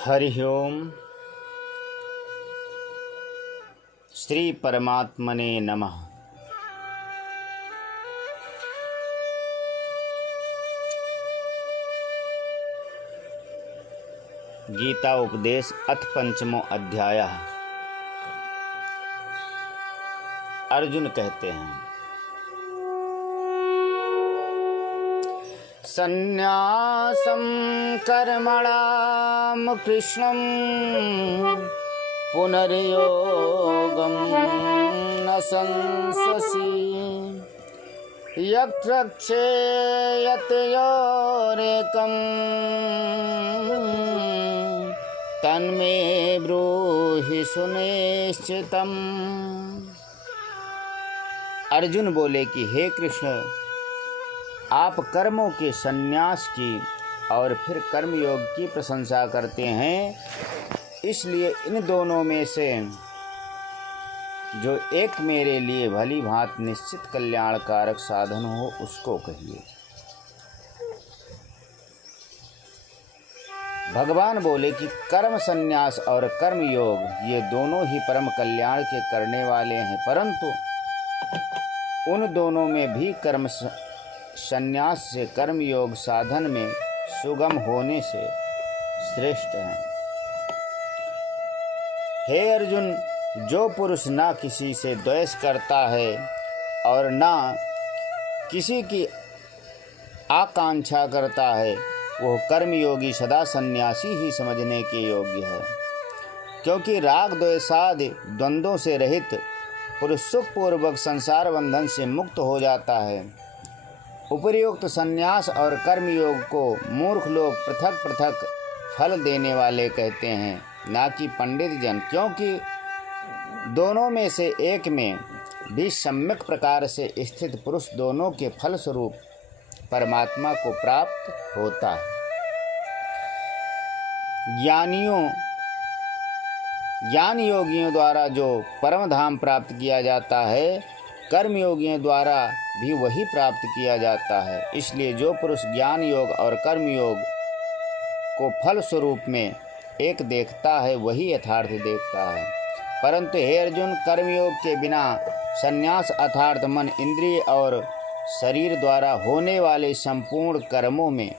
हरि ओम। श्री परमात्मने नमः। गीता उपदेश अथ पंचमो अध्याय। अर्जुन कहते हैं, संन्यासं कर्मणां कृष्णं पुनर्योगं न संशसि यत्रक्षेयते योरेकं तन्मे ब्रूहि सुनिश्चितम्। अर्जुन बोले कि हे कृष्ण, आप कर्मों के संन्यास की और फिर कर्मयोग की प्रशंसा करते हैं, इसलिए इन दोनों में से जो एक मेरे लिए भली भांति निश्चित कल्याणकारक साधन हो उसको कहिए। भगवान बोले कि कर्म संन्यास और कर्म योग ये दोनों ही परम कल्याण के करने वाले हैं, परंतु उन दोनों में भी कर्म संन्यास से कर्मयोग साधन में सुगम होने से श्रेष्ठ है। हे अर्जुन, जो पुरुष ना किसी से द्वेष करता है और ना किसी की आकांक्षा करता है, वह कर्मयोगी सदा सन्यासी ही समझने के योग्य है। क्योंकि राग द्वेषादि द्वंद्वों से रहित पुरुष सुखपूर्वक संसार बंधन से मुक्त हो जाता है। उपर्युक्त संन्यास और कर्मयोग को मूर्ख लोग पृथक पृथक फल देने वाले कहते हैं, ना कि पंडित जन, क्योंकि दोनों में से एक में भी सम्यक प्रकार से स्थित पुरुष दोनों के फल स्वरूप परमात्मा को प्राप्त होता है। ज्ञान योगियों द्वारा जो परम धाम प्राप्त किया जाता है, कर्मयोगियों द्वारा भी वही प्राप्त किया जाता है। इसलिए जो पुरुष ज्ञान योग और कर्मयोग को फल स्वरूप में एक देखता है, वही यथार्थ देखता है। परंतु हे अर्जुन, कर्मयोग के बिना संन्यास अर्थात मन, इंद्रिय और शरीर द्वारा होने वाले संपूर्ण कर्मों में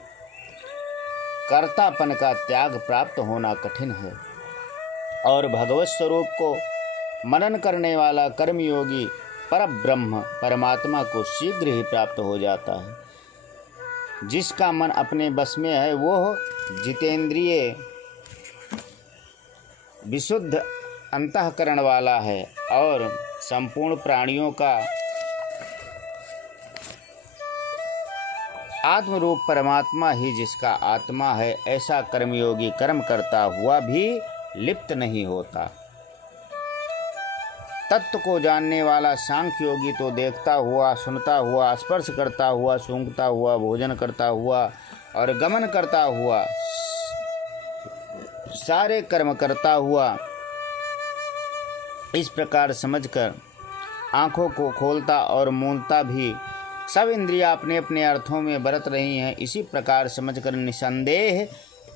कर्तापन का त्याग प्राप्त होना कठिन है, और भगवत स्वरूप को मनन करने वाला कर्मयोगी परब्रह्म परमात्मा को शीघ्र ही प्राप्त हो जाता है। जिसका मन अपने बस में है, वो जितेंद्रिय विशुद्ध अंतःकरण वाला है, और संपूर्ण प्राणियों का आत्मरूप परमात्मा ही जिसका आत्मा है, ऐसा कर्मयोगी कर्म करता हुआ भी लिप्त नहीं होता। तत्व को जानने वाला सांख्य योगी तो देखता हुआ, सुनता हुआ, स्पर्श करता हुआ, सूंघता हुआ, भोजन करता हुआ और गमन करता हुआ, सारे कर्म करता हुआ, इस प्रकार समझकर आँखों को खोलता और मूंदता भी सब इंद्रियां अपने अपने अर्थों में बरत रही हैं, इसी प्रकार समझकर निसंदेह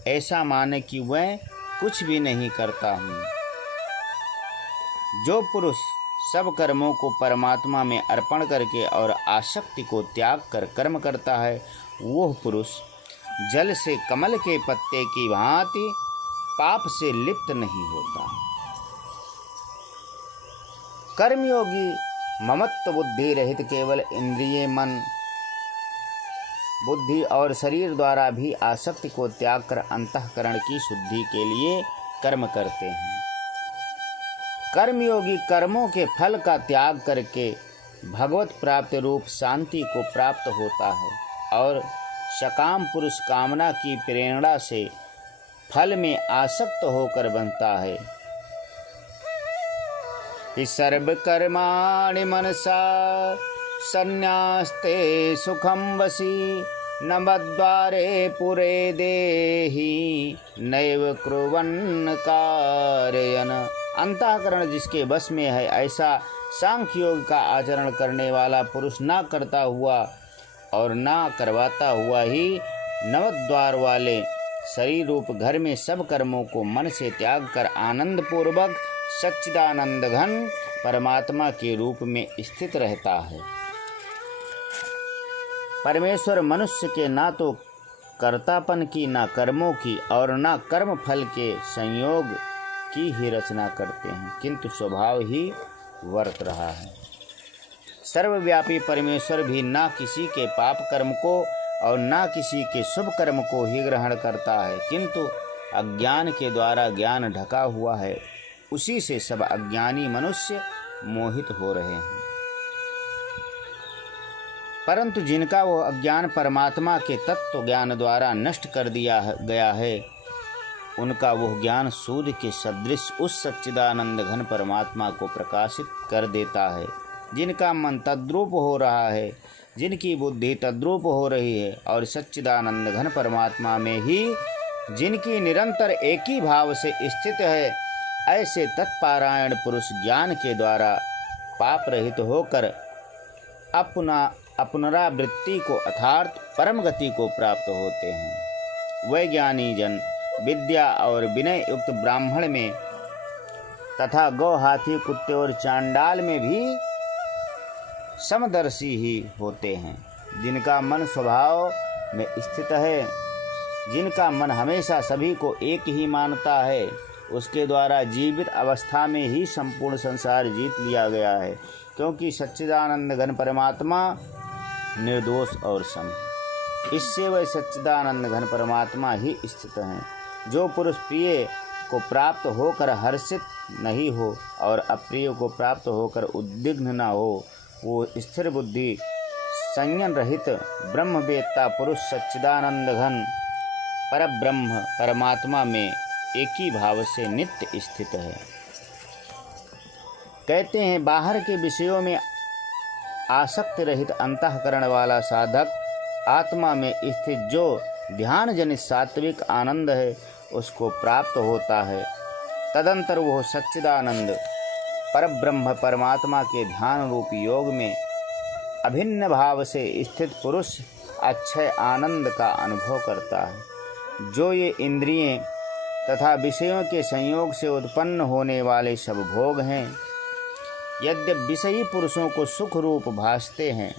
ऐसा माने कि वह कुछ भी नहीं करता हूँ। जो पुरुष सब कर्मों को परमात्मा में अर्पण करके और आसक्ति को त्याग कर कर्म करता है, वह पुरुष जल से कमल के पत्ते की भांति पाप से लिप्त नहीं होता। कर्मयोगी ममत्व बुद्धि रहित केवल इंद्रिय, मन, बुद्धि और शरीर द्वारा भी आसक्ति को त्याग कर अंतःकरण की शुद्धि के लिए कर्म करते हैं। कर्मयोगी कर्मों के फल का त्याग करके भगवत प्राप्ति रूप शांति को प्राप्त होता है, और सकाम पुरुष कामना की प्रेरणा से फल में आसक्त होकर बनता है। सर्व कर्माणि मनसा संन्यास्ते सुखम वसी न मद्वारे पुरे देहि नैव कुर्वन् कारयन्। अंतःकरण जिसके बस में है, ऐसा सांख्य योग का आचरण करने वाला पुरुष ना करता हुआ और ना करवाता हुआ ही नवद्वार वाले शरीर रूप घर में सब कर्मों को मन से त्याग कर आनंद पूर्वक सच्चिदानंद घन परमात्मा के रूप में स्थित रहता है। परमेश्वर मनुष्य के ना तो कर्तापन की, ना कर्मों की और ना कर्म फल के संयोग की ही रचना करते हैं, किंतु स्वभाव ही वर्त रहा है। सर्वव्यापी परमेश्वर भी ना किसी के पाप कर्म को और ना किसी के शुभ कर्म को ही ग्रहण करता है, किंतु अज्ञान के द्वारा ज्ञान ढका हुआ है, उसी से सब अज्ञानी मनुष्य मोहित हो रहे हैं। परंतु जिनका वो अज्ञान परमात्मा के तत्व ज्ञान द्वारा नष्ट कर दिया गया है, उनका वह ज्ञान सूर्य के सदृश उस सच्चिदानंद घन परमात्मा को प्रकाशित कर देता है। जिनका मन तद्रूप हो रहा है, जिनकी बुद्धि तद्रूप हो रही है और सच्चिदानंद घन परमात्मा में ही जिनकी निरंतर एक ही भाव से स्थित है, ऐसे तत्पारायण पुरुष ज्ञान के द्वारा पाप रहित होकर पुनरावृत्ति को अर्थात परम गति को प्राप्त होते हैं। वह ज्ञानी जन विद्या और विनय युक्त ब्राह्मण में तथा गौ, हाथी, कुत्ते और चांडाल में भी समदर्शी ही होते हैं। जिनका मन स्वभाव में स्थित है, जिनका मन हमेशा सभी को एक ही मानता है, उसके द्वारा जीवित अवस्था में ही संपूर्ण संसार जीत लिया गया है, क्योंकि सच्चिदानंद घन परमात्मा निर्दोष और सम, इससे वह सच्चिदानंद घन परमात्मा ही स्थित हैं। जो पुरुष प्रिय को प्राप्त होकर हर्षित नहीं हो और अप्रिय को प्राप्त होकर उद्विग्न न हो, वो स्थिर बुद्धि संयम रहित ब्रह्मवेत्ता पुरुष सच्चिदानंद घन परब्रह्म परमात्मा में एक ही भाव से नित्य स्थित है। कहते हैं, बाहर के विषयों में आसक्ति रहित अंतःकरण वाला साधक आत्मा में स्थित जो ध्यान जनित सात्विक आनंद है, उसको प्राप्त होता है। तदंतर वह सच्चिदानंद परब्रह्म परमात्मा के ध्यान रूप योग में अभिन्न भाव से स्थित पुरुष अक्षय आनंद का अनुभव करता है। जो ये इंद्रियें तथा विषयों के संयोग से उत्पन्न होने वाले सब भोग हैं, यद्यपि विषयी पुरुषों को सुख रूप भासते हैं,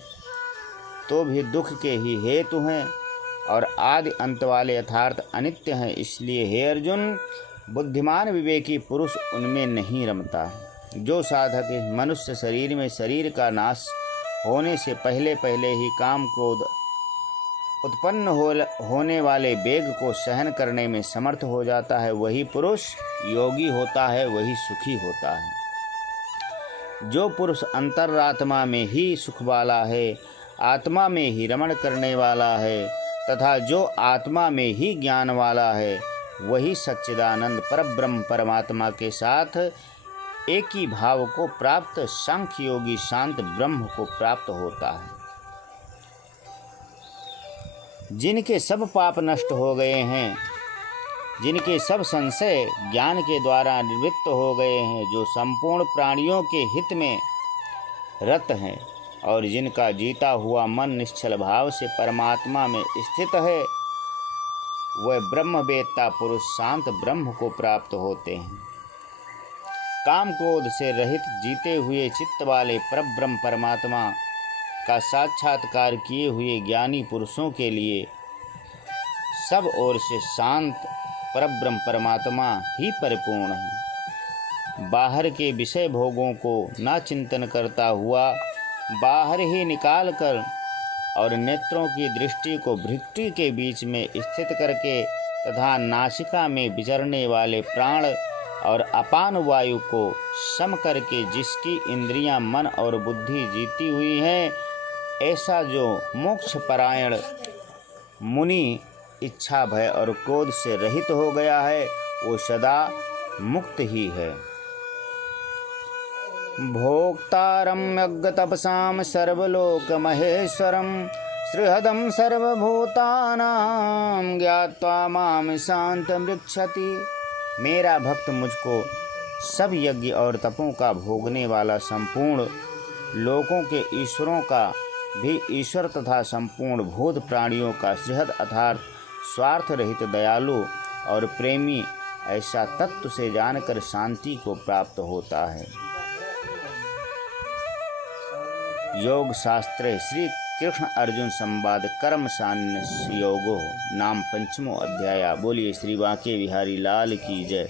तो भी दुख के ही हेतु हैं और आदि अंत वाले यथार्थ अनित्य हैं। इसलिए हे अर्जुन, बुद्धिमान विवेकी पुरुष उनमें नहीं रमता है। जो साधक इस मनुष्य शरीर में शरीर का नाश होने से पहले पहले ही काम क्रोध उत्पन्न होने वाले वेग को सहन करने में समर्थ हो जाता है, वही पुरुष योगी होता है, वही सुखी होता है। जो पुरुष अंतरात्मा में ही सुख वाला है, आत्मा में ही रमण करने वाला है तथा जो आत्मा में ही ज्ञान वाला है, वही सच्चिदानंद परब्रह्म परमात्मा के साथ एक ही भाव को प्राप्त सांख्य योगी शांत ब्रह्म को प्राप्त होता है। जिनके सब पाप नष्ट हो गए हैं, जिनके सब संशय ज्ञान के द्वारा निवृत्त हो गए हैं, जो संपूर्ण प्राणियों के हित में रत हैं और जिनका जीता हुआ मन निश्चल भाव से परमात्मा में स्थित है, वह ब्रह्मवेत्ता पुरुष शांत ब्रह्म को प्राप्त होते हैं। काम क्रोध से रहित जीते हुए चित्त वाले परब्रह्म परमात्मा का साक्षात्कार किए हुए ज्ञानी पुरुषों के लिए सब ओर से शांत परब्रह्म परमात्मा ही परिपूर्ण है। बाहर के विषय भोगों को ना चिंतन करता हुआ बाहर ही निकाल कर और नेत्रों की दृष्टि को भृकुटी के बीच में स्थित करके तथा नासिका में विचरने वाले प्राण और अपान वायु को सम करके जिसकी इंद्रियां मन और बुद्धि जीती हुई हैं, ऐसा जो मोक्ष परायण मुनि इच्छा भय और क्रोध से रहित हो गया है, वो सदा मुक्त ही है। भोक्तारं यज्ञतपसां सर्वलोक महेश्वरं श्रीहदं सर्वभूतानां ज्ञात्वा मां शांतं रक्षति। मेरा भक्त मुझको सब यज्ञ और तपों का भोगने वाला संपूर्ण लोकों के ईश्वरों का भी ईश्वर तथा संपूर्ण भूत प्राणियों का श्रीहद अर्थात स्वार्थ रहित, दयालु और प्रेमी, ऐसा तत्व से जानकर शांति को प्राप्त होता है। योग शास्त्रे श्री कृष्ण अर्जुन संवाद कर्म सान्निस्य योगो नाम 5वां अध्याय। बोलिए श्री बांके बिहारी लाल की जय।